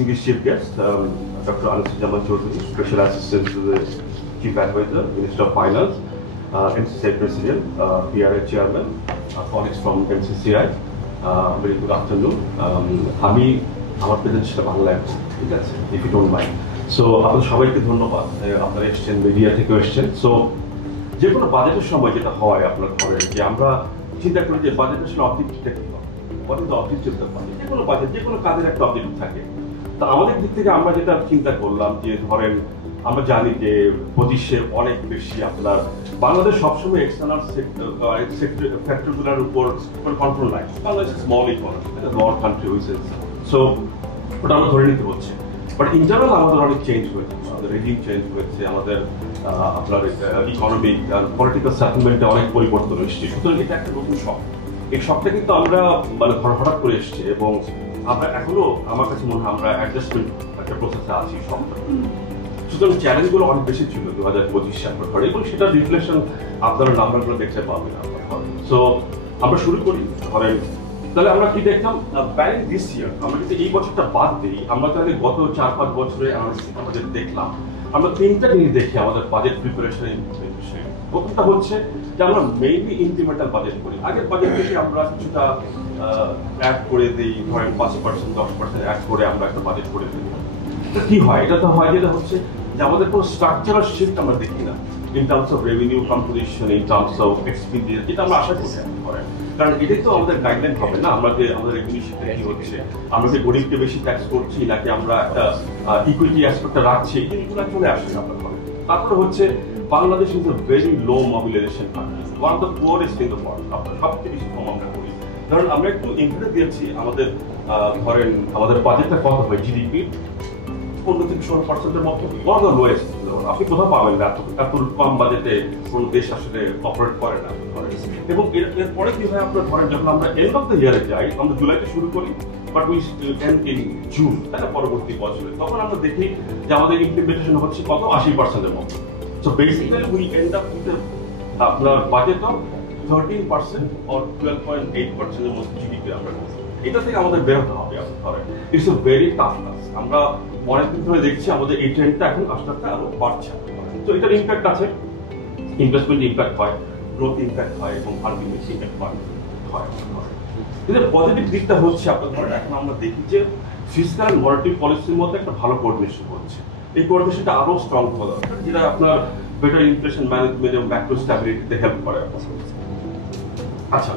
distinguished chief guest, Dr. Anusuzzaman Choudhury, Special Assistant to the Chief Advisor, Minister of Finance, MCCI President, PRA Chairman, colleagues from MCCI. Very good afternoon. আমি আমার প্রেজেন্টেশনটা বাংলায় ঠিক আছে, if you don't mind. So আপনাদের সবাইকে ধন্যবাদ, আপনারা এসেছেন, মিডিয়া থেকে এসেছেন। সো যে কোনো বাজেটের সময় যেটা হয় আপনার ঘরে যে আমরা চিন্তা করি যে বাজেটের সময় অবজেক্টিভটা কি হবে, what is the objective of the budget? যে কোনো বাজেট, যে কোনো কাজের একটা অবজেক্টিভ থাকে। তো আমাদের দিক থেকে আমরা যেটা চিন্তা করলাম যে ধরেন আমরা জানি যে 25-এ অনেক বেশি আপনার বাংলাদেশ সবসময় এক্সটার্নাল ফ্যাক্টরগুলোর উপর কন্ট্রোল নাই। Bangladesh small economy, small country হয়েছে, সো ওটা আমরা ধরে নিতে হচ্ছে। বাট ইন জেনারেল আমাদের অনেক চেঞ্জ হয়েছে, আমাদের রেজিম চেঞ্জ হয়েছে, আমাদের আপনার ইকোনমিক আর পলিটিক্যাল সেটেলমেন্টে অনেক পরিবর্তন এসেছে। সুতরাং এটা একটা নতুন শখ। এই শখটা কিন্তু আমরা মানে হঠাৎ করে এসেছি এবং আমরা এখনো আমার কাছে মনে হয় আমরা অ্যাডজাস্টমেন্ট একটা প্রসেসে আছি শখটা। সুতরাং চ্যালেঞ্জগুলো অনেক বেশি ছিল 2025 সালের ঘরে এবং সেটা রিফ্লেকশন আপনারা নাম্বারগুলো দেখতে পাবেন আপনার ঘরে। সো আমরা শুরু করি ধরেন, তাহলে আমরা কি দেখলাম ব্যালেন্স দিস ইয়ার, আমরা যদি এই বছরটা বাদ দিই, আমরা তাহলে গত 4-5 বছরে আমাদের দেখলাম আমরা তিনটা জিনিস দেখি আমাদের বাজেট প্রিপারেশনের বিষয়ে। প্রথমটা হচ্ছে যে আমরা মেইনলি ইনক্রিমেন্টাল বাজেট করি। আগের বাজেট থেকে আমরা কিছুটা অ্যাড করে দিই, ধরেন 5%, 10% অ্যাড করে আমরা একটা বাজেট করে দিই। এটা কি হয়? এটা তো হয় যেটা হচ্ছে যে আমাদের কোনো স্ট্রাকচারাল শিফট আমরা দেখি না in terms of revenue composition, in terms of expenditure, যেটা আমরা আশা করি করেন। কারণ এটাই তো আমাদের গাইডলাইন হবে না, আমরা যে আমাদের রেভিনিউ শিফট কি হচ্ছে, আমরা যে গরিবকে বেশি ট্যাক্স করছি নাকি আমরা একটা ইকুইটি অ্যাসপেক্টটা রাখছি, এই জিনিসগুলো চলে আসে আপনার ঘরে। তারপরে হচ্ছে Bangladesh is a very low mobilization country, one of the poorest in the world. আপনার সবচেয়ে বেশি কম আমরা করি। ধরেন আমরা একটু ইনক্রিজ দিয়েছি আমাদের ধরেন আমাদের বাজেটটা কত হয় জিডিপি 15-16%-এর মতো, ওয়ান অফ দ্য লোয়েস্ট। আপনি কোথাও পাবেন না এত কম বাজেটে কোনো দেশ আসলে অপারেট করে না। এবং এরপরে কি হয় আপনার ধরেন যখন আমরা এন্ড অফ দ্য ইয়ারে যাই, আমরা জুলাইতে শুরু করি but we end in June, তাই না, পরবর্তী বছরে, তখন আমরা দেখি যে আমাদের ইমপ্লিমেন্টেশন হচ্ছে কত 80%-এর মতো। So basically we end up with আপনার বাজেট অফ 13% or 12.8%-এর মতো জিডিপি আমরা করছি। এটা থেকে আমাদের বের হতে হবে। ধরেন it's a very tough task. আমরা অনেকদিন ধরে দেখছি আমাদের এই ট্রেন্ডটা এখন আস্তে আস্তে আরো বাড়ছে। তো এটার ইম্প্যাক্ট আছে, ইনভেস্টমেন্ট ইম্প্যাক্ট হয়, গ্রোথ ইম্প্যাক্ট হয় এবং আলটিমেট ইম্প্যাক্ট হয়। কিন্তু পজিটিভ দিকটা হচ্ছে আপনার ধরেন এখন আমরা দেখি যে ফিসক্যাল এন্ড মনিটারি পলিসির মধ্যে একটা ভালো কোঅর্ডিনেশন হচ্ছে। এই কোঅর্ডিনেশনটা আরো স্ট্রং হওয়া দরকার, যেটা আপনার বেটার ইনফ্লেশন ম্যানেজমেন্ট এবং ম্যাক্রো স্ট্যাবিলিটিতে হেল্প করে। আচ্ছা,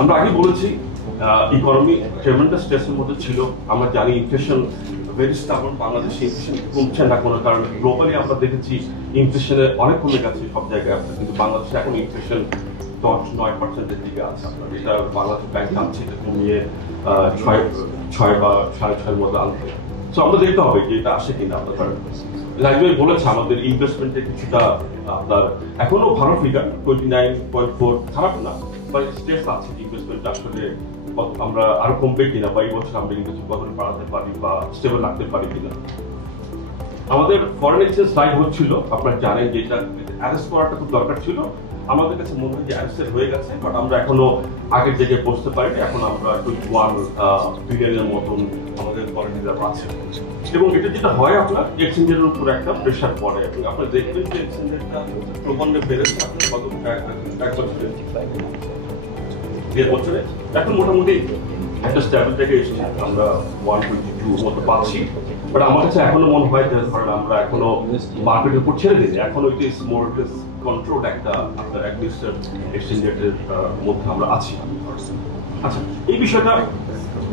আমরা আগে বলেছি ইকোনমি ট্রেমেন্ডাস স্ট্রেসের মধ্যে ছিল। আমরা জানি ইনফ্লেশন ভেরি স্টাবন, বাংলাদেশে ইনফ্লেশন কমছে না কোনো কারণে। গ্লোবালি আমরা দেখেছি ইনফ্লেশনে অনেক কমে গেছে সব জায়গায় আছে, কিন্তু বাংলাদেশে এখন ইনফ্লেশন 10-9%-এর দিকে আছে। আপনার এটা বাংলাদেশ ব্যাংক আনছে এটা কমিয়ে 6 বা 6.5-এর মধ্যে আনতে। সো আমরা দেখতে হবে যে এটা আসে কিনা। আপনার রাজবাই বলেছে আমাদের ইনভেস্টমেন্টে কিছুটা আপনার এখনো ভালো ফিগার 29.4, খারাপ না, বাট স্ট্রেস আছে ইনভেস্টমেন্ট আসলে আমরা আরো কমবে কিনা বা এই বছর আমরা ইনভেস্ট কত বাড়াতে পারি বা স্টেবল রাখতে পারি কিনা। আমাদের ফরেন এক্সচেঞ্জ স্লাইড হচ্ছিল, আপনারা জানেন যে এটা অ্যারেস্ট করাটা খুব দরকার ছিল। আমাদের কাছে মনে হয় যে অ্যারেস্টেড হয়ে গেছে, বাট আমরা এখনো আগের জায়গায় পৌঁছতে পারিনি। এখন আমরা 21 বিলিয়নের মতন আমাদের ফরেন রিজার্ভ আছে এবং এটা যেটা হয় আপনার এক্সচেঞ্জের উপর একটা প্রেশার পড়ে। আপনারা দেখবেন যে এক্সচেঞ্জেরটা প্রবন্ধে বেড়েছে আপনার গত এক বছরে, 1.5 বছরে। এখন মোটামুটি একটা স্ট্যাবল থেকে এসেছে, আমরা 122 মতো পাচ্ছি। বাট আমার কাছে এখনো মনে হয় যে ধরেন আমরা এখনো মার্কেটের উপর ছেড়ে দিই, এখনো ইট ইজ মোর কন্ট্রোল একটা আপনার অ্যাডমিনিস্ট্রেট এক্সচেঞ্জের মধ্যে আমরা আছি। আচ্ছা, এই বিষয়টা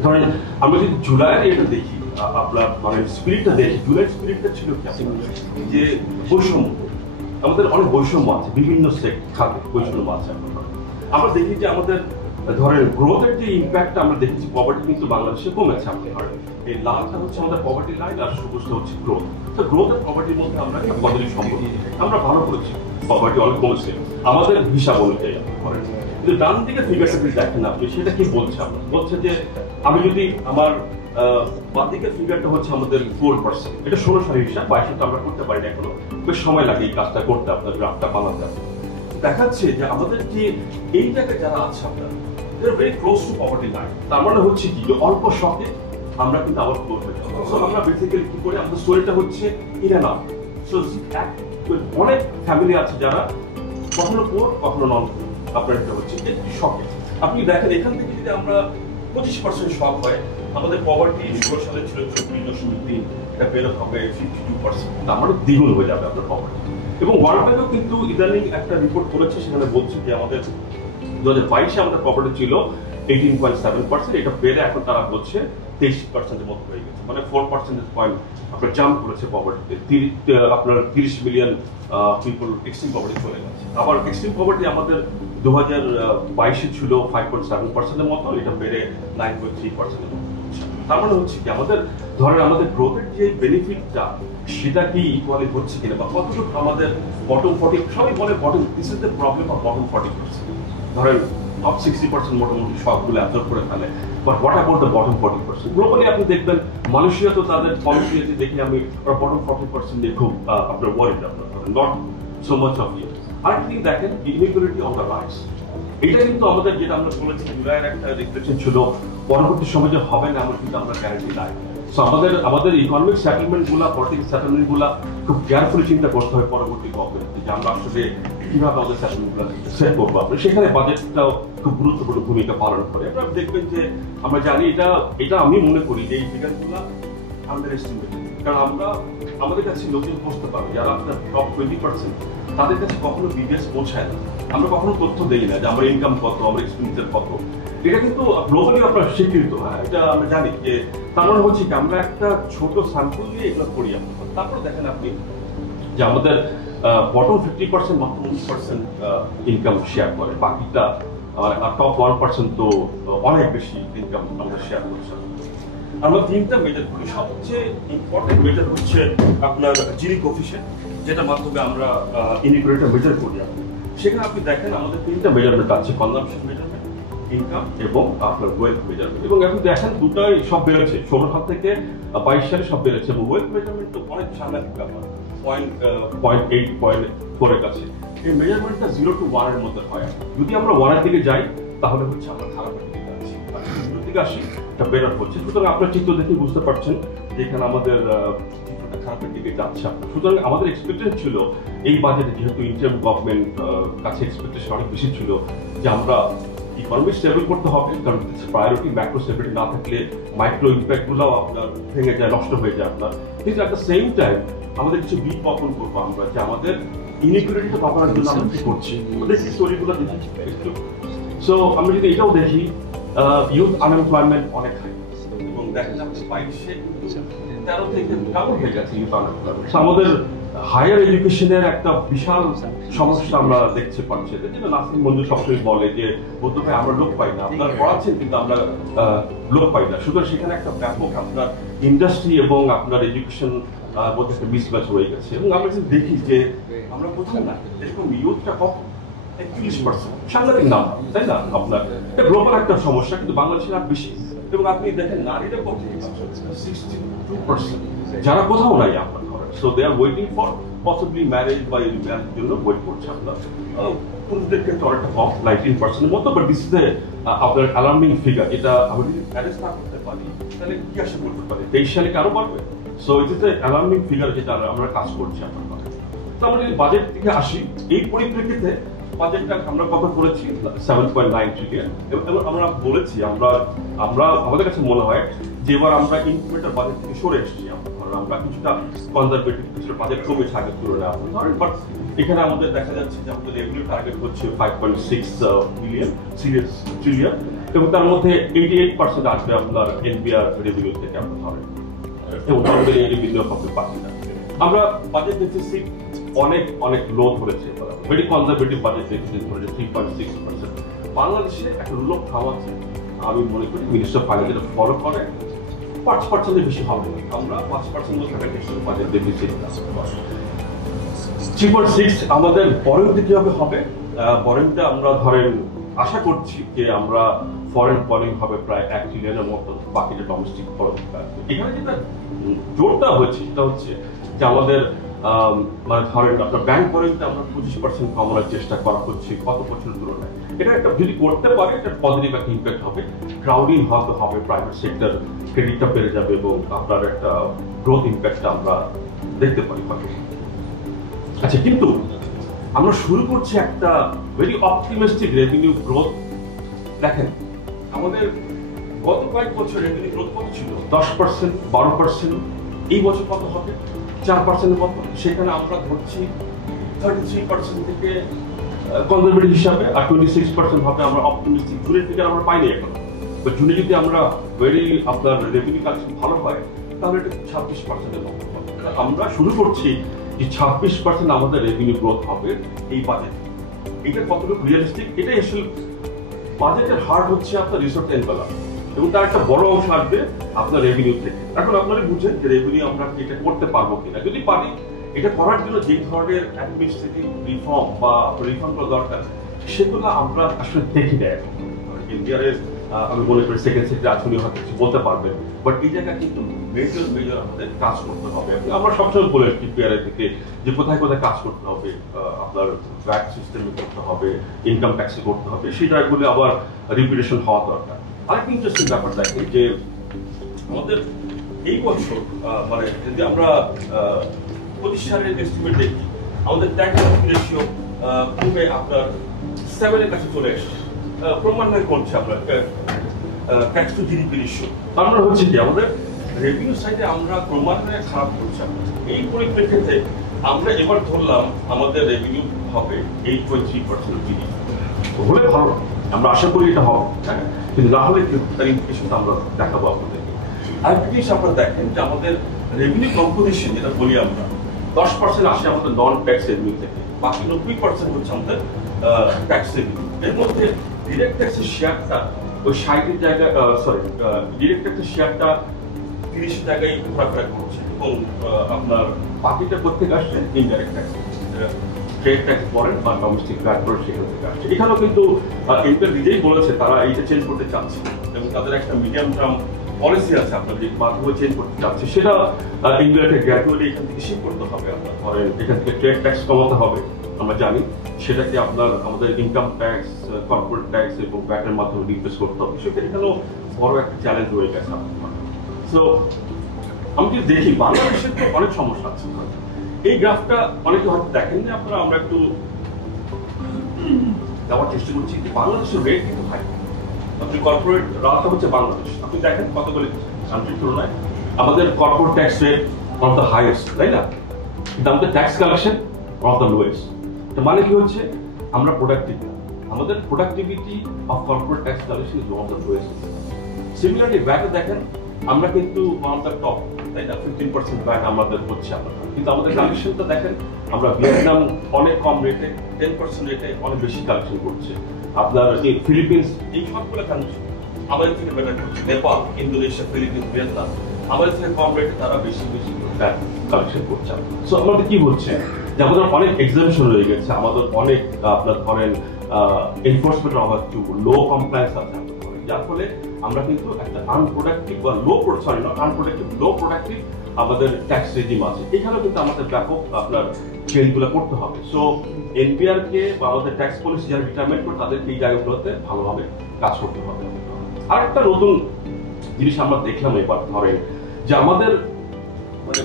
ধরেন আমরা যদি জুলাইয়ের এটা দেখি, আপনার মানে স্পিরিটটা দেখি, জুলাইয়ের স্পিরিটটা ছিল কি যে বৈষম্য, আমাদের অনেক বৈষম্য আছে, বিভিন্ন খাতে বৈষম্য আছে। আমরা দেখি যে আমাদের ধরেন গ্রোথের যে ইম্প্যাক্টটা আমরা দেখেছি, পভার্টি কিন্তু বাংলাদেশে কমেছে। আপনি ধরেন এই লালটা হচ্ছে আমাদের পভার্টি লাইন আর সবুজটা হচ্ছে গ্রোথ। তো গ্রোথ আর পভার্টির মধ্যে আমরা একটা পজিটিভ সম্পর্ক আমরা ভালো করেছি, পভার্টি অনেক কমেছে আমাদের হিসাব অনুযায়ী। কিন্তু ডান দিকে ফিগারটা যদি দেখেন আপনি, সেটা কি বলছে? আপনার বলছে যে আমি যদি আমার বাঁ দিকের ফিগারটা হচ্ছে আমাদের 4%, এটা 16 সালের হিসাব, 22 আমরা করতে পারি না এখনো, বেশ সময় লাগে এই কাজটা করতে, আপনার গ্রাফটা বানাতে। দেখাচ্ছে যে আমাদের যে এই জায়গায় যারা আছে আপনার very close two poverty line, তার মানে হচ্ছে কি যে অল্প শখে আমরা কিন্তু আবার ক্লোজ হয়ে যাবো। সো আমরা বেসিক্যালি কি করি, আমাদের স্টোরিটা হচ্ছে ইন অ্যান্ড আউট। সো অনেক ফ্যামিলি আছে যারা কখনো পোর কখনো নন পোর, আপনার এটা হচ্ছে একটু শখে। আপনি দেখেন এখান থেকে যদি আমরা 25% শখ হয়, আমাদের পভার্টি 16 সালে ছিল 24.3, এটা বেড়ে হবে 52%, আমাদের দ্বিগুণ হয়ে যাবে আপনার পভার্টি। এবং ওয়ার্ল্ড ব্যাংকও কিন্তু ইদানিং একটা রিপোর্ট করেছে, সেখানে বলছে যে আমাদের 2022-এ আমাদের পভার্টি ছিল 18.7%, এটা বেড়ে এখন তারা বলছে 23%-এর মতো হয়ে গেছে, মানে 4 পার্সেন্টেজ পয়েন্ট আপনার জাম্প করেছে পভার্টিতে। আপনার 30 মিলিয়ন পিপল এক্সট্রিম পভার্টি চলে গেছে। আবার এক্সট্রিম পভার্টি আমাদের 2022-এ ছিল 5.7%-এর মতো, এটা বেড়ে 9.3%-এর মতো। তার মানে হচ্ছে কি আমাদের ধরেন আমাদের গ্রোথের যে বেনিফিটটা সেটা কি ইকুয়ালি হচ্ছে কিনা, বা কতটুকু আমাদের বটম 40, সবাই বলে bottom, this is the problem of bottom 40%। ধরেন টপ 60% মোটামুটি সবগুলো অ্যাবজর্ব করে ফেলে, but what about the bottom 40%? Globally আপনি দেখবেন মালয়েশিয়া তো তাদের পলিসিতে দেখি আমি ওরা বটম 40% নিয়ে খুব আপনার ওয়ারিড, আপনার not so much of you. আরেকটা দিন দেখেন ইনইকুয়ালিটি অন দ্য রাইস, এটা কিন্তু আমাদের যেটা আমরা বলেছি জুলাইয়ের একটা রিফ্লেকশন ছিল, পরবর্তী সময় যে হবে না আমরা কিন্তু আমরা গ্যারান্টি নাই। সো আমাদের ইকোনমিক সেটেলমেন্ট গুলা, পলিটিক্যাল সেটেলমেন্ট গুলা খুব কেয়ারফুলি চিন্তা করতে হয় পরবর্তী গভর্নমেন্টে, যে আমরা আসলে কিভাবে আমাদের সেটেলমেন্ট গুলা সেট করবো। আপনি সেখানে বাজেটটাও খুব গুরুত্বপূর্ণ ভূমিকা পালন করে। আপনারা দেখবেন যে আমরা জানি এটা আমি মনে করি যে এই ফিগার গুলা আন্ডার এস্টিমেট, কারণ আমাদের কাছে লোকজন বুঝতে পারবে যারা আপনার টপ 20%, তাদের কাছে কখনো বিবিএস পৌঁছায় না। আমরা কখনো তথ্য দেই না যে আমার ইনকাম কত, আমার এক্সপেন্ডিচার কত। এটা কিন্তু গ্লোবালি আপনার স্বীকৃত, হ্যাঁ, এটা আমরা জানি। যে তার মানে হচ্ছে কি আমরা একটা ছোট স্যাম্পল দিয়ে এগুলো করি। তারপর দেখেন আপনি যে আমাদের বটম 50% মাত্র 19% ইনকাম শেয়ার করে, বাকিটা টপ 1% তো অনেক বেশি ইনকাম আমরা শেয়ার করছি। আমরা তিনটা মেজার করি, সবচেয়ে ইম্পর্টেন্ট মেজার হচ্ছে আপনার জিনি কোফিশিয়েন্ট, যেটার মাধ্যমে আমরা ইনইকুয়ালিটি মেজার করি। সেখানে আপনি দেখেন আমাদের তিনটা মেজারমেন্ট আছে, কনজাম্পশন মেজারমেন্ট, ইনকাম এবং আপনার ওয়েলথ মেজারমেন্ট। এবং আপনি দেখেন দুটাই সব বেড়েছে, 16 সাল থেকে 22 সালে সব বেড়েছে। এবং ওয়েলথ মেজারমেন্ট তো অনেক সাংঘাতিক ব্যাপার, 0.8, 0.4 এর কাছে। এই মেজারমেন্টটা 0 to 1 এর মধ্যে হয়। যদি আমরা 1 এর দিকে যাই তাহলে হচ্ছে আমরা খারাপের দিকে যাচ্ছি, আর 0 দিকে আসি এটা বেটার হচ্ছে। সুতরাং আপনার চিত্র দেখে বুঝতে পারছেন যে এখানে আমাদের খারাপের দিকে যাচ্ছে। সুতরাং আমাদের এক্সপেকটেশন ছিল এই বাজেটে, যেহেতু ইন্টারিম গভর্নমেন্ট কাছে এক্সপেকটেশন অনেক বেশি ছিল যে আমরা ইকোনমি স্টেবল করতে হবে, কারণ প্রায়োরিটি ম্যাক্রো স্টেবিলিটি না থাকলে মাইক্রো ইম্প্যাক্ট গুলাও আপনার ভেঙে যায়, নষ্ট হয়ে যায় আপনার। কিন্তু অ্যাট দ্য সেম টাইম আমাদের কিছু বীজ বপন করবো আমরা, যে আমাদের ইনইকুয়ালিটিটা কমানোর জন্য আমরা কি করছি, আমাদের স্টোরিগুলো দেখি একটু। সো আমরা যদি এটাও দেখি, ইউথ আনএমপ্লয়মেন্ট অনেক হাই, এবং দেখেন আপনি 22-এ 13 থেকে ডাবল হয়ে গেছে ইউথ আনএমপ্লয়মেন্ট। আমাদের হায়ার এডুকেশনের একটা বিশাল সমস্যা আমরা দেখতে পাচ্ছি, যেটা নাসিম মঞ্জু সবসময় বলে যে বলতে ভাই আমরা লোক পাই না, আপনারা পড়াচ্ছেন কিন্তু আমরা লোক পাই না। সুতরাং সেখানে একটা ব্যাপক আপনার ইন্ডাস্ট্রি এবং আপনার এডুকেশন মধ্যে একটা মিসম্যাচ হয়ে গেছে। এবং আমরা যদি দেখি যে আমরা কোথাও না এরকম ইউথটা কত 31%, সাংঘাতিক নাম, তাই না? আপনার এটা গ্লোবাল একটা সমস্যা, কিন্তু বাংলাদেশের আর বেশি। এবং আপনি দেখেন নারীরা কত 62%, যারা কোথাও নাই আপনার ঘরে। So they are waiting for possibly marriage বা ম্যারেজের জন্য ওয়েট করছে আপনার। পুরুষদের ক্ষেত্রে অনেকটা কম, 19% মতো, বাট দিস ইজ আপনার অ্যালার্মিং ফিগার। এটা আমি যদি ম্যারেজ না করতে পারি তাহলে কি আশা করতে পারি 23 সালে আরো বাড়বে। So it is alarming figure, যেটা আমরা কাজ করছি আপনার কথা। তো আমরা যদি বাজেট থেকে আসি, এই পরিপ্রেক্ষিতে বাজেটটা আমরা কত করেছি 7.9 ট্রিলিয়ন। এবং আমরা বলেছি আমরা আমাদের কাছে মনে হয় যে এবার আমরা ইনক্রিমেন্টাল বাজেট থেকে সরে এসেছি। আমরা কিছুটা কনজারভেটিভ, কিছুটা বাজেট কমেছে আগের তুলনায় আপনি ধরেন, বাট এখানে আমাদের দেখা যাচ্ছে যে আমাদের রেভিনিউ টার্গেট হচ্ছে 5.6 ট্রিলিয়ন, এবং তার মধ্যে 88% আসবে আপনার এনবিআর রেভিনিউ থেকে আপনার ধরেন, এবং আমাদের এই বিনিয়োগ হবে বাকিটা। আমরা বাজেট ডেফিসিট অনেক লো ধরেছে, ভেরি কনজারভেটিভ বাজেট ডেফিসিট ধরেছে 3.6%। বাংলাদেশে একটা রুল অফ থাম আছে, আমি মনে করি মিনিস্টার ফাইন্যান্স যেটা ফলো করে 5% বেশি হবে। আমরা 5% বাজেট ডেফিসিট 3.6। আমাদের বরংটা কিভাবে হবে? বরংটা আমরা ধরেন আশা করছি যে আমরা ফরেন বরং হবে প্রায় 1 ট্রিলিয়নের মতো, বাকিটা ডোমেস্টিক খরচ। এখানে যেটা জোরটা হচ্ছে সেটা হচ্ছে যে আমাদের মানে ধরেন আপনার ব্যাংক বরংটা আমরা 25% কমানোর চেষ্টা করা হচ্ছে গত বছরের তুলনায়। এটা একটা যদি করতে পারে এটা পজিটিভ একটা ইম্প্যাক্ট হবে, ক্রাউডিং হবে, প্রাইভেট সেক্টর ক্রেডিটটা বেড়ে যাবে এবং আপনার একটা গ্রোথ ইম্প্যাক্টটা আমরা দেখতে পারি। আচ্ছা, কিন্তু আমরা শুরু করছি একটা ভেরি অপটিমিস্টিক রেভিনিউ গ্রোথ। দেখেন আমাদের গত কয়েক বছর রেভিনিউ গ্রোথ কত ছিল? 10%, 12%। এই বছর কত হবে? 4%-এর মতো। সেখানে আমরা ধরছি 33% থেকে কনজারভেটিভ হিসাবে, আর 26% হবে আমরা অপটিমিস্টিক। জুনের ফিগার আমরা পাইনি এখন, তো জুনে যদি আমরা ভেরি আপনার রেভিনিউ কালেকশন ভালো হয় তাহলে এটা 26%-এর মতো হবে। আমরা শুরু করছি যে 26% আমাদের রেভিনিউ গ্রোথ হবে এই বাজেটে। এটা কতটুকু রিয়েলিস্টিক? এটাই আসলে বাজেটের হার হচ্ছে আপনার রিসোর্স এনভেলপ, এবং তার একটা বড় অংশ আসবে আপনার রেভিনিউ থেকে। এখন আপনারা বুঝেন যে রেভিনিউ আমরা এটা করতে পারবো কিনা। যদি পারি, এটা করার জন্য যে ধরনের অ্যাডমিনিস্ট্রেটিভ রিফর্ম বা রিফর্মগুলো দরকার সেগুলো আমরা আসলে দেখি না এখন। ইন্ডিয়ার আমি মনে করি সেকেন্ড সেক্টর আচরণ হয়তো কিছু বলতে পারবেন, বাট এই জায়গায় কিন্তু মেজর আমাদের কাজ করতে হবে। আমরা সবসময় বলে এসেছি পিআরআই থেকে যে কোথায় কোথায় কাজ করতে হবে, আপনার ভ্যাট সিস্টেমে করতে হবে, ইনকাম ট্যাক্সে করতে হবে, সেই জায়গাগুলো আবার রিপিটেশন হওয়া দরকার। আরেকটা ইন্টারেস্টিং ব্যাপার দেখেন যে আমাদের এই বছর মানে যদি আমরা 25 সালের এস্টিমেট দেখি, আমাদের ট্যাক্স রেশিও কমে আপনার 7-এর কাছে চলে এসেছে, ক্রমান্বয়ে কমছে আপনার ট্যাক্স টু জিডিপি রেশিও। তার মানে হচ্ছে কি আমাদের রেভিনিউ সাইডে আমরা ক্রমান্বয়ে খারাপ করছি। এই পরিপ্রেক্ষিতে আমরা এবার ধরলাম আমাদের রেভিনিউ হবে 8.3% জিডিপি। হলে ভালো, আমরা আশা করি এটা হবে, হ্যাঁ, কিন্তু না হলে তার ইমপ্লিকেশনটা আমরা দেখাবো আপনাদেরকে। আরেকটা জিনিস আপনারা দেখেন যে আমাদের রেভিনিউ কম্পোজিশন যেটা বলি আমরা, 10% আসে আমাদের নন ট্যাক্স রেভিনিউ থেকে, বাকি 90% হচ্ছে আমাদের ট্যাক্স রেভিনিউ। এর মধ্যে ডিরেক্ট ট্যাক্সের শেয়ারটা ওই 60-এর জায়গায়, ডিরেক্ট ট্যাক্সের শেয়ারটা 30-এর জায়গায় ঘোরাফেরা করছে, এবং আপনার বাকিটা কোথেকে আসছে? ইনডাইরেক্ট ট্যাক্স, ট্রেড ট্যাক্স বলেন বা ডোমেস্টিক ভ্যাট বলেন, সেখান থেকে আসছে। এখানেও কিন্তু ইন্টার নিজেই বলেছে তারা এইটা চেঞ্জ করতে চাচ্ছে, এবং তাদের একটা মিডিয়াম টার্ম পলিসি আছে আপনার যে মাধ্যমে চেঞ্জ করতে চাচ্ছে, সেটা ইন্ডিয়াকে গ্র্যাজুয়ালি এখান থেকে শিফট করতে হবে। আপনার ধরেন এখান থেকে ট্রেড ট্যাক্স কমাতে হবে, আমরা জানি সেটাকে আপনার আমাদের ইনকাম ট্যাক্স, কর্পোরেট ট্যাক্স এবং ভ্যাটের মাধ্যমে রিপ্লেস করতে হবে। সেটা এখানেও বড় একটা চ্যালেঞ্জ হয়ে গেছে আপনার। সো আমি যদি দেখি বাংলাদেশের তো অনেক সমস্যা আছে। এই গ্রাফটা অনেকে হয়তো দেখেন না আপনারা, আমরা একটু দেওয়ার চেষ্টা করছি যে বাংলাদেশের রেট কিন্তু হাই। আপনি কর্পোরেট রাতটা হচ্ছে বাংলাদেশ, আপনি দেখেন কতগুলি কান্ট্রির তুলনায় আমাদের corporate tax rate one of the highest, তাই না? কিন্তু আমাদের tax collection one of the lowest. মানে কি হচ্ছে? আমরা প্রোডাক্টিভ, আমাদের productivity of corporate tax collection is one of the lowest. Similarly ভ্যাটে দেখেন আমরা কিন্তু ওয়ান অফ দ্য টপ, তাই না? 15% ভ্যাট আমাদের হচ্ছে আপনার, কিন্তু আমাদের কালেকশনটা দেখেন আমরা ভিয়েতনাম অনেক কম রেটে, 10% রেটে অনেক বেশি কালেকশন করছে। আপনার এই ফিলিপিন্স, এই সবগুলো কান্ট্রি আমাদের থেকে বেটার করছে। নেপাল, ইন্দোনেশিয়া, ফিলিপিন্স, ভিয়েতনাম আমাদের থেকে কম রেটে তারা বেশি ভ্যাট কালেকশন করছে। সো আমাদের কি হচ্ছে যে আমাদের অনেক এক্সামশন রয়ে গেছে, আমাদের অনেক আপনার ধরেন এনফোর্সমেন্টের অভাব, লো কমপ্লায়েন্স আছে, যার ফলে আমরা কিন্তু একটা আনপ্রোডাক্টিভ বা লো প্রোডাক্টিভ আমাদের ট্যাক্স রেজিম আছে। এখানেও কিন্তু আমাদের ব্যাপক আপনার চেঞ্জগুলো করতে হবে। সো এনপিআর কে বা আমাদের ট্যাক্স পলিসি যারা ডিটারমাইন করে তাদেরকে এই জায়গাগুলোতে ভালোভাবে কাজ করতে হবে। আর একটা নতুন জিনিস আমরা দেখলাম এবার ধরেন যে আমাদের মানে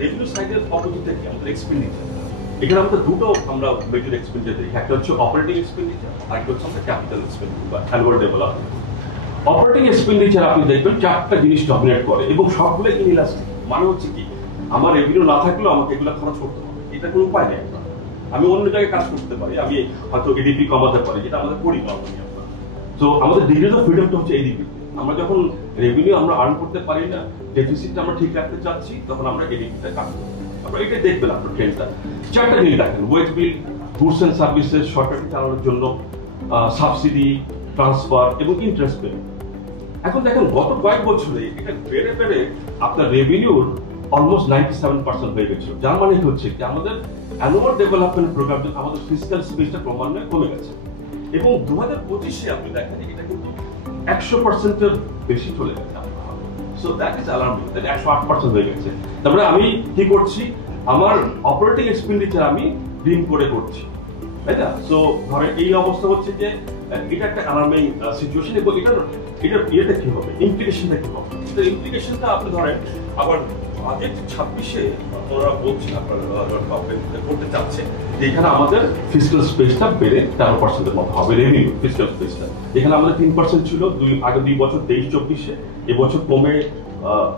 রেভিনিউ সাইডের অপোজিটে কি আমাদের এক্সপেন্ডিচার। এখানে আমাদের দুটো আমরা মেজর এক্সপেন্ডিচার দেখি, একটা হচ্ছে অপারেটিং এক্সপেন্ডিচার, আর একটা হচ্ছে আমাদের ক্যাপিটাল এক্সপেন্ডিচার বা অ্যানুয়াল ডেভেলপমেন্ট। অপারেটিং এক্সপেন্ডিচার আপনি দেখবেন 4টা জিনিস ডমিনেট করে এবং সবগুলো ইনইলাস্টিক। মানে হচ্ছে কি, আমার রেভিনিউ না থাকলেও আমাকে এগুলো খরচ করতে হবে, এটা কোনো উপায় নেই। আমি অন্য জায়গায় কাজ করতে পারি, আমি হয়তো এডিপি কমাতে পারি, যেটা আমাদের পরিকল্পনা। তো আমাদের ডিগ্রিজ অফ ফ্রিডমটা হচ্ছে এডিপি। আমরা যখন রেভিনিউ আমরা আর্ন করতে পারি না, ডেফিসিটটা আমরা ঠিক রাখতে চাচ্ছি, তখন আমরা এডিপিটা কাজ করি। আপনারা এটা দেখবেন আপনার ট্রেন্ডটা। 4টা জিনিস দেখেন, wage bill, goods and services সরকারি চালানোর জন্য, সাবসিডি, ট্রান্সফার এবং ইন্টারেস্ট পেমেন্ট। এখন দেখেন গত কয়েক বছরে এটা বেড়ে বেড়ে আপনার রেভিনিউর অলমোস্ট 97% হয়ে গেছিল। যার মানে হচ্ছে যে আমাদের অ্যানুয়াল ডেভেলপমেন্ট প্রোগ্রাম, আমাদের ফিসক্যাল স্পেসটা ক্রমান্বয়ে কমে গেছে, এবং 2025-এ আপনি দেখেন এটা কিন্তু 100%-এর বেশি চলে গেছে। So that is alarming, that 108% হয়ে গেছে। তারপরে আমি কি করছি, আমার অপারেটিং এক্সপেন্ডিচার আমি ঋণ করে করছি, তাই না? সো ধরেন এই অবস্থা হচ্ছে যে এটা একটা অ্যালার্মিং সিচুয়েশন এবং এটার ইয়েটা কি হবে, ইমপ্লিকেশনটা কি হবে? ইমপ্লিকেশনটা আপনি ধরেন আবার বাজেট 26-এ ওরা বলছে আপনারা করতে চাচ্ছে যে এখানে আমাদের ফিসক্যাল স্পেসটা বেড়ে 13% মতো হবে, রেভিনিউ ফিসক্যাল স্পেসটা। এখানে আমাদের 3% ছিল আগে 2 বছর 23-24-এ, এবছর কমে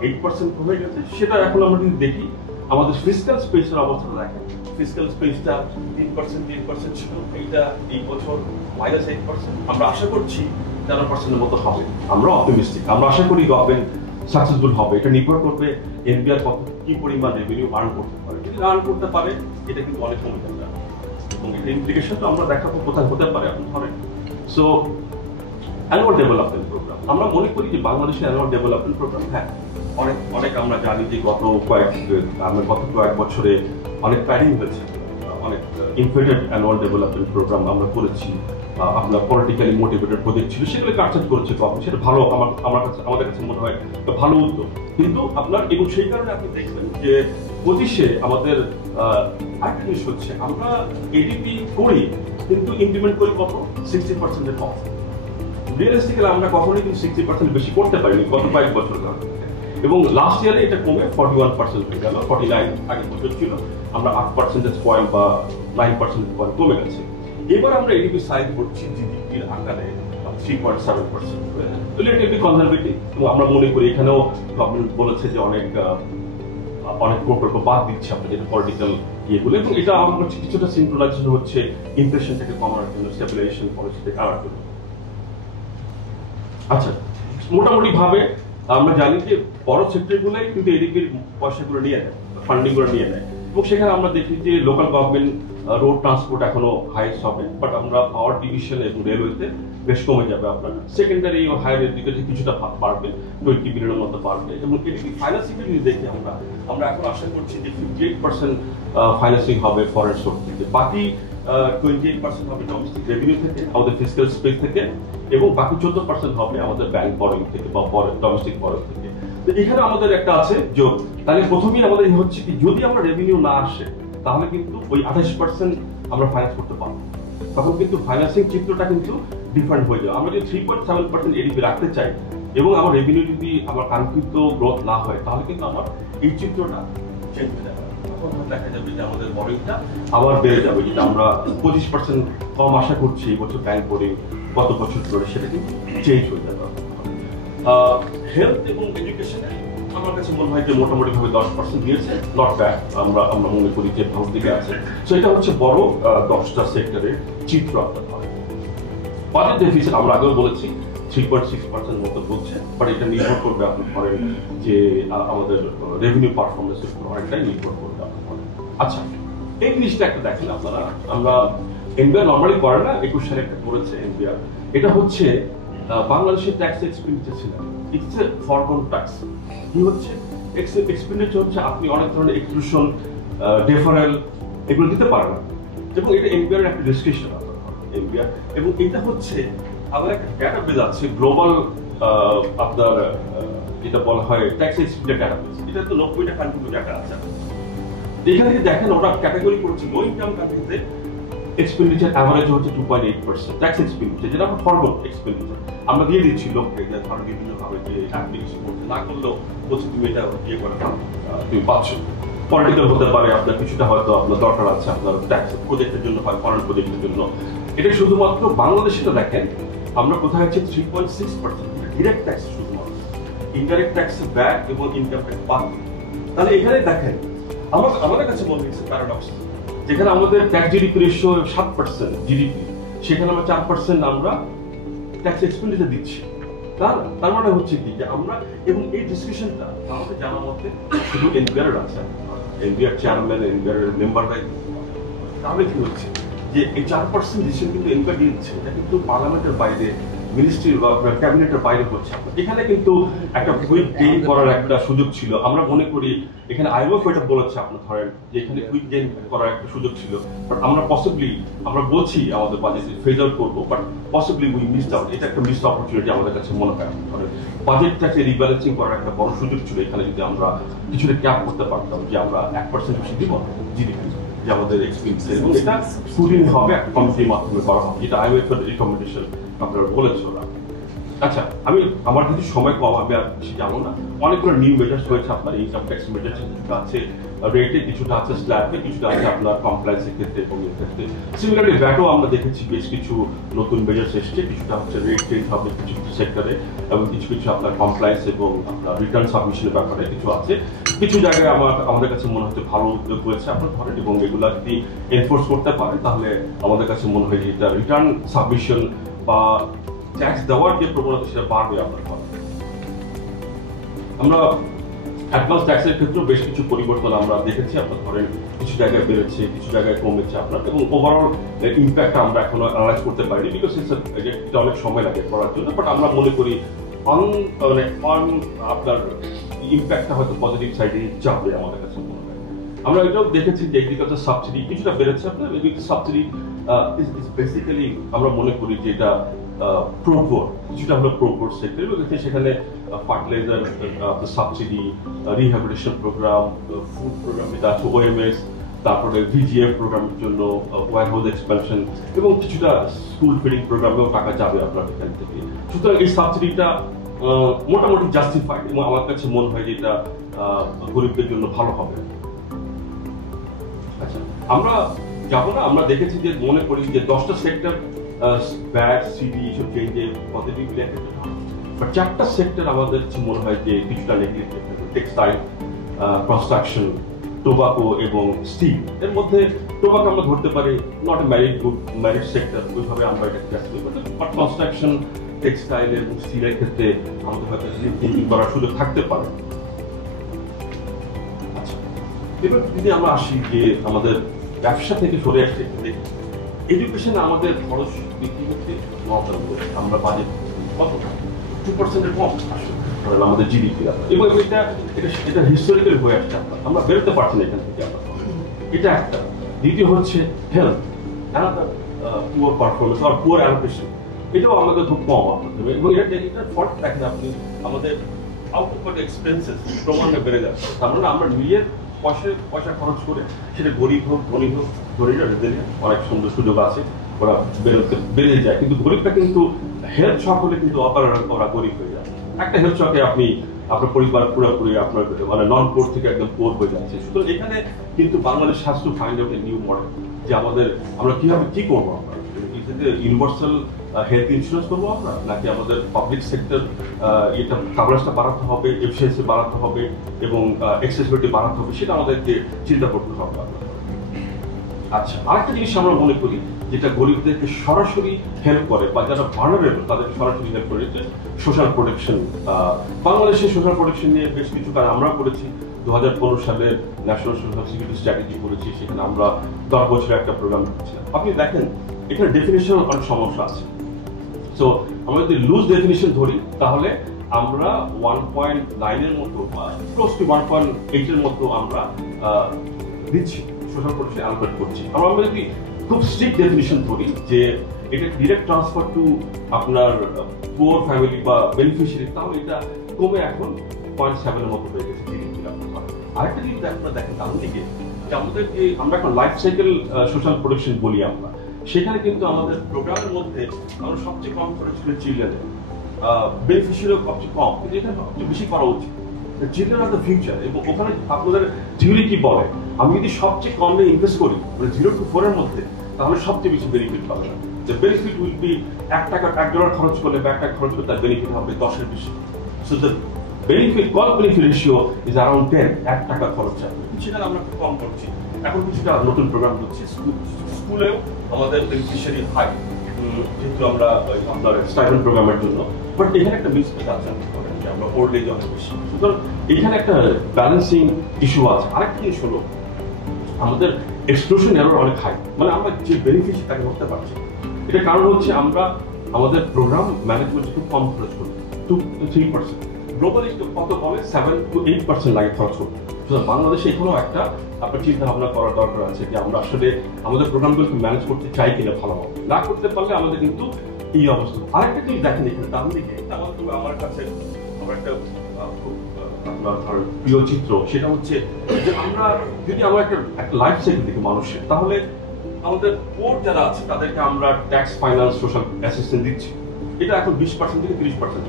8% কমে গেছে। সেটা এখন আমরা যদি দেখি আমাদের ফিসক্যাল স্পেসের অবস্থাটা দেখেন, ফিসক্যাল স্পেসটা 3% ছিল, এইটা এই বছর -8%। আমরা আশা করছি 13% মতো হবে। আমরা অপটিমিস্টিক, আমরা আশা করি গভর্নমেন্ট সাকসেসফুল হবে। এটা নির্ভর করবে এনবিআর কি পরিমাণ রেভিনিউ আর্ন করতে পারে। যদি আর্ন করতে পারে এটা কিন্তু অনেক কমে যাবে এবং এটা ইমপ্লিকেশন তো আমরা দেখাবো কোথায় হতে পারে আপনি ধরেন। সো অ্যানুয়াল ডেভেলপমেন্ট প্রোগ্রাম, আমরা মনে করি যে বাংলাদেশের অ্যানুয়াল ডেভেলপমেন্ট প্রোগ্রাম হ্যাঁ অনেক আমরা জানি যে গত কয়েক বছরে অনেক প্ল্যানিং হয়েছে, অনেক ইনফ্লেটেড অ্যানুয়াল ডেভেলপমেন্ট প্রোগ্রাম আমরা করেছি, আপনার পলিটিক্যালি মোটিভেটেড প্রজেক্ট ছিল, সেগুলো কাটছাট করেছে গভর্নমেন্ট। সেটা ভালো, আমাদের কাছে মনে হয় ভালো উদ্যোগ। কিন্তু আপনার এবং সেই কারণে আপনি দেখবেন যে 25-এ আমাদের আরেকটা জিনিস হচ্ছে আমরা এডিপি করি কিন্তু ইমপ্লিমেন্ট করি কত 60%-এর কম। রিয়েলিস্টিক্যালি আমরা কখনোই কিন্তু 60% বেশি করতে পারিনি গত কয়েক বছর ধরে। এবং লাস্ট ইয়ারে এটা কমে 41% হয়ে গেল, 49 আগের বছর ছিল, আমরা 8% পয়েন্ট বা 9% পয়েন্ট কমে গেছে। এবার আমরা এডিপি সাইজ করছি জিডিপির আকারে 3.7%, রিলেটিভলি কনজারভেটিভ। এবং আমরা মনে করি এখানেও গভর্নমেন্ট বলেছে যে অনেক প্রকল্প বাদ দিচ্ছে আপনি যেটা পলিটিক্যাল ইয়েগুলো, এবং এটা আমার কাছে কিছুটা সিনক্রোনাইজেশন হচ্ছে ইনফ্লেশনটাকে কমানোর জন্য, স্টেবিলাইজেশন পলিসিটাকে আনার জন্য। আচ্ছা, মোটামুটি ভাবে আমরা জানি যে বড় সেক্টরগুলোই কিন্তু এডিপির পয়সাগুলো নিয়ে নেয়, ফান্ডিংগুলো নিয়ে নেয়, এবং সেখানে আমরা দেখি যে লোকাল গভর্নমেন্ট রোড ট্রান্সপোর্ট এখনো হাইস্ট হবে, বাট আমরা পাওয়ার ডিভিশন এবং রেলওয়েতে বেশ কমে যাবে। আপনার সেকেন্ডারি ও হায়ার এডুকেশন কিছুটা বাড়বে, 20 বিলিয়নের মতো বাড়বে। এবং এডিপি ফাইন্যান্সিং যদি দেখি আমরা এখন আশা করছি যে 58% ফাইন্যান্সিং হবে ফরেন সোর্স থেকে, বাকি 28% হবে ডোমেস্টিক রেভিনিউ থেকে, আমাদের ফিসক্যাল স্পেস থেকে, এবং বাকি 14% হবে আমাদের ব্যাংক বরোইং থেকে বা ডোমেস্টিক বরোইং থেকে। তো এখানে আমাদের একটা আছে যোগ, তাহলে প্রথমেই আমাদের হচ্ছে কি যদি আমরা রেভিনিউ না আসে তাহলে কিন্তু ওই 28% আমরা ফাইন্যান্স করতে পারবো, তখন কিন্তু ফাইন্যান্সিং চিত্রটা কিন্তু ডিফারেন্ট হয়ে যাবে। আমরা যদি 3.7% এডিপি রাখতে চাই এবং আমার রেভিনিউ যদি আমার কাঙ্ক্ষিত গ্রোথ না হয় তাহলে কিন্তু আমার এই চিত্রটা চেঞ্জ হয়ে যাবে। দেখা যাবে যে আমাদের বরোইংটা আবার বেড়ে যাবে, যেটা আমরা 25% কম আশা করছি এই বছর ব্যাংক বোর্ডিং গত বছর ধরে, সেটা কিন্তু চেঞ্জ হয়ে যাবে। হেলথ এবং এডুকেশনে আমার কাছে মনে হয় যে মোটামুটি ভাবে 10% দিয়েছে, নট ব্যাড, আমরা মনে করি যে ভালো দিকে আছে। সো এটা হচ্ছে বড় 10টা সেক্টরের চিত্র আপনার হয়। বাজেট ডেফিসিট আমরা আগেও বলেছি 3.6% মতো বলছে, বাট এটা নির্ভর করবে আপনি ধরেন যে আমাদের রেভিনিউ পারফরমেন্সের উপর অনেকটাই নির্ভর করবে আপনি ধরেন। আচ্ছা, এই জিনিসটা একটা দেখেন আপনারা, আমরা এনবিআর নর্মালি করে না, 21 সালে একটা করেছে এনবিআর। এটা হচ্ছে বাংলাদেশের ট্যাক্স এক্সপেন্ডিচার ছিল, ইটস এ ফরগন ট্যাক্স। কি হচ্ছে এক্সপেন্ডিচার হচ্ছে আপনি অনেক ধরনের এক্সক্লুশন, ডেফারেল এগুলো দিতে পারেন না, এবং এটা এনবিআর একটা রেস্ট্রিকশন এনবিআর। এবং এটা হচ্ছে আমাদের একটা ডেটাবেস আছে গ্লোবাল, আপনার যেটা বলা হয় ট্যাক্স এক্সপেন্ডিচার ডেটাবেস, এটা তো 90টা কান্ট্রির ডাটা আছে। এখানে যদি দেখেন ওরা ক্যাটাগরি করেছে লো ইনকাম কান্ট্রিতে এক্সপেন্ডিচার অ্যাভারেজ হচ্ছে 2.8% ট্যাক্স এক্সপেন্ডিচার, যেটা আমরা ফরগন এক্সপেন্ডিচার আমরা দিয়ে দিচ্ছি লোককে, ধরো বিভিন্ন ভাবে যে অ্যাপ্লিকেশন করতে না করলেও বলছে তুমি এটা ইয়ে করে তুমি পাচ্ছ। পলিটিক্যাল হতে পারে, আপনার কিছুটা হয়তো আপনার দরকার আছে আপনার ট্যাক্স প্রজেক্টের জন্য হয়, ফরেন প্রজেক্টের জন্য। এটা শুধুমাত্র বাংলাদেশে দেখেন আমরা কোথায় হচ্ছে 3.6% ডিরেক্ট ট্যাক্স, শুধুমাত্র ইনডাইরেক্ট ট্যাক্স ব্যাক এবং ইনকাম ট্যাক্স বাদ। তাহলে এখানে দেখেন আমাদের কাছে মনে হচ্ছে প্যারাডক্স, যেখানে আমাদের ট্যাক্স জিডিপি রেশিও 7% জিডিপি, সেখানে আমরা 4% আমরা ট্যাক্স এক্সপেন্ডিচার দিচ্ছি। তার মানে হচ্ছে কি যে আমরা, এবং এই ডিসকাশনটা আমাদের জানা মতে শুধু এনবিআর আছে, এনবিআর চেয়ারম্যান এনবিআর মেম্বাররাই। তাহলে কি হচ্ছে যে এই 4% ডিসিশন কিন্তু এনবিআর দিচ্ছে, এটা কিন্তু পার্লামেন্টের বাইরে, মিনিস্ট্রি বা ক্যাবিনেটের বাইরে হচ্ছে। এখানে কিন্তু একটা কুইক গেইন করার একটা সুযোগ ছিল। আমরা মনে করি এখানে আইএমএফ এটা বলেছে আপনার ধরেন যে এখানে কুইক গেইন করার একটা সুযোগ ছিল, বাট আমরা পসিবলি আমরা বলছি আমাদের বাজেটে ফেজ আউট করবো, but possibly we missed out. এটা একটা মিসড অপরচুনিটি আমাদের কাছে মনে হয়। ধরেন বাজেটটাকে রিব্যালেন্সিং করার একটা বড় সুযোগ ছিল এখানে, যদি আমরা কিছুটা ক্যাপ করতে পারতাম যে আমরা 1% বেশি দিব জিডিপি যে আমাদের এক্সপেন্স, এবং এটা স্ক্রুটিনি হবে একটা কমিটির মাধ্যমে করা হবে, যেটা আইএমএফ এর রিকমেন্ডেশন আপনারা বলেছে ওরা। আচ্ছা, আমি আমার কিছু সময় কম, আমি আর বেশি যাবো না। অনেকগুলো নিউ মেজার্স হয়েছে আপনার ইনকাম ট্যাক্স মেজার্স, কিছুটা আছে রেটে, কিছুটা আছে স্ল্যাবে, কিছুটা আছে আপনার কমপ্লায়েন্সের ক্ষেত্রে এবং এর ক্ষেত্রে। সিমিলারলি ভ্যাটও আমরা দেখেছি বেশ কিছু নতুন মেজার্স এসছে, কিছুটা হচ্ছে রেট চেঞ্জ হবে কিছু কিছু সেক্টরে এবং কিছু কিছু আপনার কমপ্লায়েন্স এবং আপনার রিটার্ন সাবমিশনের ব্যাপারে কিছু আছে। কিছু জায়গায় আমাদের কাছে মনে হচ্ছে ভালো উদ্যোগ হয়েছে আপনার ধরেন, এবং এগুলো যদি এনফোর্স করতে পারে তাহলে আমাদের কাছে মনে হয় যে এটা রিটার্ন সাবমিশন বা ট্যাক্স দেওয়ার যে প্রবণতা সেটা বাড়বে আপনার ঘরে। আমরা অ্যাডভান্স ট্যাক্সের ক্ষেত্রেও বেশ কিছু পরিবর্তন আমরা দেখেছি আপনার ধরেন, কিছু জায়গায় বেড়েছে, কিছু জায়গায় কমেছে আপনার, এবং ওভারঅল ইম্প্যাক্ট আমরা এখনো অ্যানালাইজ করতে পারিনি, বিকজ এটা অনেক সময় লাগে করার জন্য। বাট আমরা মনে করি আপনার ইম্প্যাক্টটা হয়তো পজিটিভ সাইডে যাবে আমাদের কাছে মনে হয়। আমরা এটাও দেখেছি যে এগ্রিকালচার সাবসিডি কিছুটা বেড়েছে আপনার। এগ্রিকালচার সাবসিডি বেসিক্যালি আমরা মনে করি যে এটা প্রোভোর, কিছুটা হলো প্রোভোর সেক্টর, সেখানে fertilizer subsidy, rehabilitation programme, food programme যেটা আছে ওএমএস, তারপরে ভিজিএফ প্রোগ্রামের জন্য ওয়ার হাউস এক্সপ্যানশন এবং কিছুটা স্কুল ফিডিং প্রোগ্রামেও টাকা যাবে আপনার এখান থেকে। সুতরাং এই সাবসিডিটা মোটামুটি জাস্টিফাইড এবং আমার কাছে মনে হয় যে এটা গরিবদের জন্য ভালো হবে। আচ্ছা, আমরা যাবো না, আমরা দেখেছি যে মনে করি যে 10টা সেক্টর ব্যাট সিডি এইসব চেঞ্জে পজিটিভ রিলেটেড, বাট 4টা সেক্টর আমাদের মনে হয় যে কিছুটা নেগলেক্টেড। টেক্সটাইল, কনস্ট্রাকশন, টোবাকো এবং স্টিল। এর মধ্যে টোবাকো আমরা ধরতে পারি নট এ ম্যারিড সেক্টর, ওইভাবে আমরা এটা ক্লাসিফাই করি, বাট কনস্ট্রাকশন, টেক্সটাইল এবং স্টিলের ক্ষেত্রে আমাদের হয়তো থিঙ্কিং করার সুযোগ থাকতে পারে। আচ্ছা, এবার যদি আমরা আসি যে আমাদের ব্যবসা থেকে সরে আসছে, এডুকেশন আমাদের খরচ বৃদ্ধি করতে আমরা বাজেট কত 2% কম আসলে আমাদের জিডিপি, এবং এটা হিস্টোরিক্যাল হয়ে আসছে। আমরা বেরোতে পারছি না এখান থেকে। এটা একটা। দ্বিতীয় হচ্ছে হেলথ, পুয়ার পারফরমেন্স আর পুয়ার অ্যালোকেশন, এটাও আমাদের খুব কম আপনাদের, এবং এটা ফল্ট দেখেন আপনি আমাদের আউট অফ এক্সপেন্সেস ক্রমান্বয়ে বেড়ে যাচ্ছে। তার মানে আমরা নিজের পয়সা খরচ করে, সেটা গরিব হোক ধনী হোক, ধনীরা অনেক সুন্দর সুযোগ আছে, ওরা বেড়ে যায়, কিন্তু গরিবটা কিন্তু হেলথ শক হলে কিন্তু ওরা গরিব হয়ে যায়। একটা হেলথ শকে আপনার পরিবার পুরোপুরি আপনার মানে নন পোর থেকে একদম পোর হয়ে যাচ্ছে। সুতরাং এখানে কিন্তু Bangladesh has to find out a new model, যে আমরা কিভাবে কি করবো, আমরা ইউনিভার্সাল হেলথ ইন্স্যুরেন্স করবো আমরা, নাকি আমাদের পাবলিক সেক্টর এটা কাভারেজটা বাড়াতে হবে, এফিসিয়েন্সি বাড়াতে হবে এবং অ্যাক্সেসিবিলিটি বাড়াতে হবে, সেটা আমাদেরকে চিন্তা করতে হবে। আচ্ছা, আরেকটা জিনিস আমরা মনে করি যেটা গরিবদেরকে সরাসরি হেল্প করে বা যারা ভার্নারেবল তাদেরকে সরাসরি হেল্প করে, যে সোশ্যাল প্রোটেকশন। বাংলাদেশের সোশ্যাল প্রোটেকশন নিয়ে বেশ কিছু কাজ আমরাও করেছি। 2015 সালে ন্যাশনাল সোশ্যাল সিকিউরিটি স্ট্র্যাটেজি করেছি, সেখানে আমরা 10 বছরের একটা প্রোগ্রাম করেছিলাম। আপনি দেখেন এখানে ডেফিনেশন অনেক সমস্যা আছে। সো আমরা যদি লুজ ডেফিনেশন ধরি তাহলে আমরা 1.9 এর মতো বা ক্লোজ টু 1.8 এর মতো আমরা দিচ্ছি, সোশ্যাল প্রোটেকশন অ্যালোকেট করছি। আমরা যদি খুব স্ট্রিক্ট ডেফিনেশন ধরি যে এটা ডিরেক্ট ট্রান্সফার টু আপনার পুয়ার ফ্যামিলি বা বেনিফিশিয়ারি, তাহলে এটা কমে এখন 0.7 এর মতো হয়ে গেছে। আরেকটা জিনিস আপনারা দেখেন তার দিকে যে আমাদের যে আমরা এখন লাইফ সাইকেল সোশ্যাল প্রোটেকশন বলি আমরা, সেখানে কিন্তু আমাদের প্রোগ্রামের মধ্যে আমরা সবচেয়ে কম করেছিল চিলড্রেনের, বেনিফিশিয়ারি সবচেয়ে কম, কিন্তু এটা সবচেয়ে বেশি করা উচিত। চিলড্রেন আর দ্য ফিউচার, এবং ওখানে আপনাদের থিওরি কি বলে, আমি যদি সবচেয়ে কম ইনভেস্ট করি মানে 0 to 4 এর মধ্যে, তাহলে সবচেয়ে বেশি বেনিফিট পাবে না। The benefit will be $1 খরচ করলে বা $1 খরচ করলে তার বেনিফিট হবে 10-এর বেশি। So the cost benefit ratio is around 10, $1 খরচ হবে, সেটা আমরা একটু কম করছি। এখন কিছুটা নতুন প্রোগ্রাম হচ্ছে স্কুলেও আমাদের বেনিফিশিয়ারি হাই, যেহেতু আমরা আপনার স্টাইপেন্ড প্রোগ্রামের জন্য, বাট এখানে একটা মিসম্যাচ আছে যে আমরা ওল্ড এজ অনেক বেশি। সুতরাং এখানে একটা ব্যালেন্সিং ইস্যু আছে। আরেকটা জিনিস হলো আমাদের এক্সক্লুশন এরর অনেক হাই, মানে আমরা যে বেনিফিশিয়ারি তাকে ধরতে পারছি। এটা কারণ হচ্ছে আমরা আমাদের প্রোগ্রাম ম্যানেজমেন্ট খুব কম খরচ করি, 2-3%। গ্লোবালি কত বলে 7 to 8% লাগে খরচ করতে। সুতরাং বাংলাদেশে এখনো একটা আপনার চিন্তা ভাবনা করার দরকার আছে যে আমরা আসলে আমাদের প্রোগ্রামগুলোকে ম্যানেজ করতে চাই কিনা ভালোভাবে। না করতে পারলে আমাদের কিন্তু এই অবস্থা। আরেকটা জিনিস দেখেন এখানে ডান দিকে, আমার কাছে আমার একটা আপনার প্রিয় চিত্র, সেটা হচ্ছে যে আমরা যদি আমরা একটা লাইফ সাইকেল দেখি মানুষের, তাহলে আমাদের পোর যারা আছে তাদেরকে আমরা ট্যাক্স, ফাইন্যান্স, সোশ্যাল অ্যাসিস্ট্যান্স দিচ্ছি, এটা এখন 20% থেকে 30%।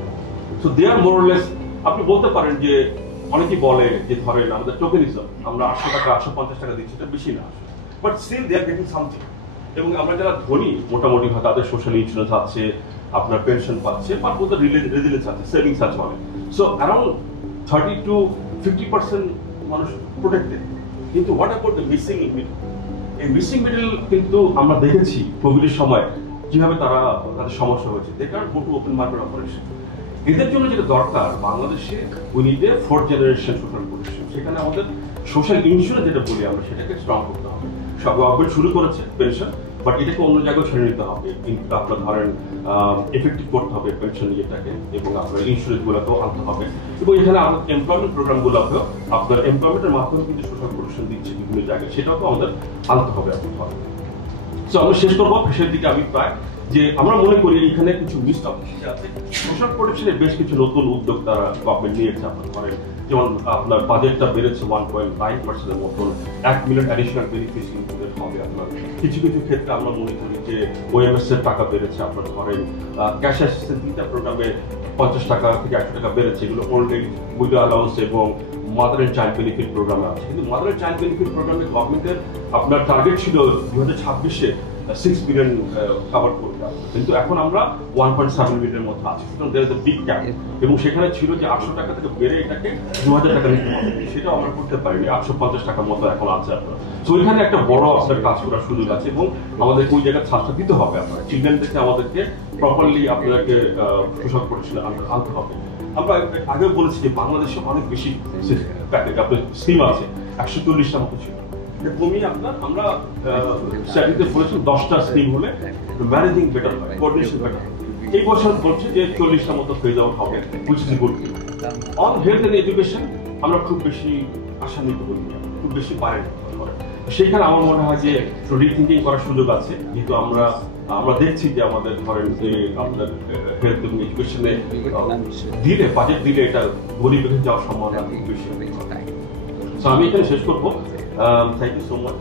সো দে আর মোরলেস, আপনি বলতে পারেন যে অনেকেই বলে যে ধরেন আমাদের টোকেনিজম, আমরা 800 টাকা 850 টাকা দিচ্ছি, এটা বেশি না, but still they are getting something. এবং আমরা যারা ধনী মোটামুটি হয় তাদের সোশ্যাল ইন্স্যুরেন্স আছে, আপনার পেনশন পাচ্ছে, বা ওদের রেজিলেন্স আছে, সেভিংস আছে অনেক। সো অ্যারাউন্ড 30 to 50% মানুষ প্রোটেক্টেড। কিন্তু what about the missing middle? এই মিসিং মিডল কিন্তু আমরা দেখেছি কোভিডের সময় কিভাবে তাদের সমস্যা হয়েছে। They can't go to open market operation. এদের জন্য যেটা দরকার বাংলাদেশে, we need a 4th generation social protection. সেখানে আমাদের সোশ্যাল ইন্স্যুরেন্স যেটা বলি আমরা, সেটাকে স্ট্রং করতে হবে। সব গভর্নমেন্ট শুরু করেছে পেনশন, বাট এটাকে অন্য জায়গায় ছেড়ে নিতে হবে। আপনার ধরেন এফেক্টিভ করতে হবে পেনশন ইয়েটাকে, এবং আপনার ইন্স্যুরেন্স গুলোকেও আনতে হবে। এবং এখানে আমাদের এমপ্লয়মেন্ট প্রোগ্রাম গুলোকেও আপনার এমপ্লয়মেন্টের মাধ্যমে কিন্তু সোশ্যাল প্রোটেকশন দিচ্ছে বিভিন্ন জায়গায়, সেটাও আমাদের আনতে হবে এখন। সো আমরা শেষ করবো শেষের দিকে আমি প্রায় যে আমরা মনে করি এখানে কিছু মিসড অপরচুনিটি আছে। সোশ্যাল প্রোটেকশনের বেশ কিছু নতুন উদ্যোগ তারা গভর্নমেন্ট নিয়েছে। আপনার ধরেন যেমন আপনার বাজেটটা বেড়েছে 1.9% মতন, 1 মিলিয়ন অ্যাডিশনাল বেনিফিট ইনক্লুডেড হবে। আপনার কিছু কিছু ক্ষেত্রে আমরা মনে করি যে ওএমএস এর টাকা বেড়েছে। আপনার ধরেন ক্যাশ অ্যাসিস্ট্যান্স 3টা প্রোগ্রামে 50 টাকা থেকে 100 টাকা বেড়েছে। এগুলো অলরেডি উইডো অ্যালাউন্স এবং মাদার এন্ড চাইল্ড বেনিফিট প্রোগ্রামে আছে। কিন্তু মাদার এন্ড চাইল্ড বেনিফিট প্রোগ্রামে গভর্নমেন্টের আপনার টার্গেট ছিল 2026-এ 6 বিলিয়ন কভার করতে, কিন্তু এখন আমরা 1.7 বিলিয়নের মধ্যে আছি। সুতরাং there is a big gap. এবং সেখানে ছিল যে 800 টাকা থেকে বেড়ে এটাকে 2000 টাকা নিতে হবে, সেটাও আমরা করতে পারিনি। 850 টাকার মতো এখন আছে আপনার। তো ওইখানে একটা বড় আপনার কাজ করার সুযোগ আছে, এবং আমাদের ওই জায়গায় ছাড়টা দিতে হবে। আপনার চিলড্রেনদেরকে আমাদেরকে প্রপারলি আপনাকে সোশ্যাল প্রোটেকশনে আনতে হবে। আমরা আগেও বলেছি যে বাংলাদেশে অনেক বেশি আপনার স্কিম আছে, 140টা মতো ছিল, কমিয়ে আপনার আমরা স্ট্র্যাটেজিতে বলেছি 10টা স্কিম হলে ম্যানেজিং বেটার হয়, কোঅর্ডিনেশন বেটার হয়। এই বছর বলছে যে 40টা মতো ফেজ আউট হবে, which is good. On health and education আমরা খুব বেশি আশান্বিত করি, খুব বেশি পারে না। সেখানে আমার মনে হয় যে রিথিঙ্কিং করার সুযোগ আছে, যেহেতু আমরা দেখছি যে আমাদের ধরেন যে আপনার হেলথ এবং এডুকেশনে দিলে বাজেট দিলে এটা গরিব বেঁধে যাওয়ার সম্ভাবনা খুব বেশি। আমি এখানে শেষ করবো। Thank you so much.